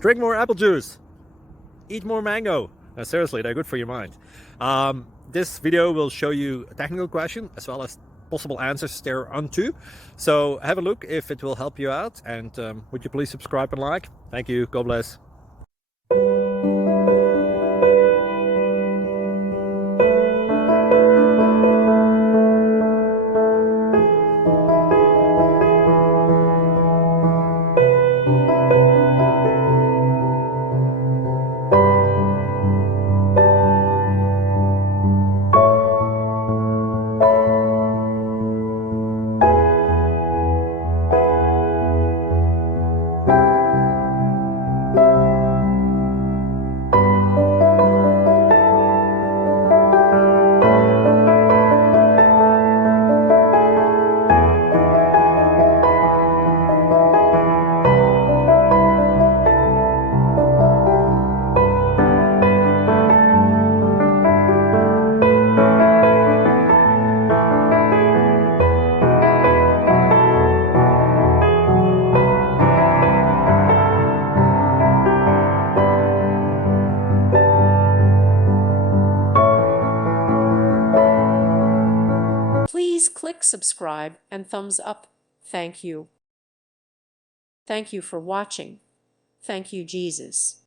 Drink more apple juice. Eat more mango. No, seriously, they're good for your mind. This video will show you a technical question as well as possible answers thereunto. So have a look if it will help you out, and would you please subscribe and like? Thank you. God bless. Please click subscribe and thumbs up. Thank you. Thank you for watching. Thank you, Jesus.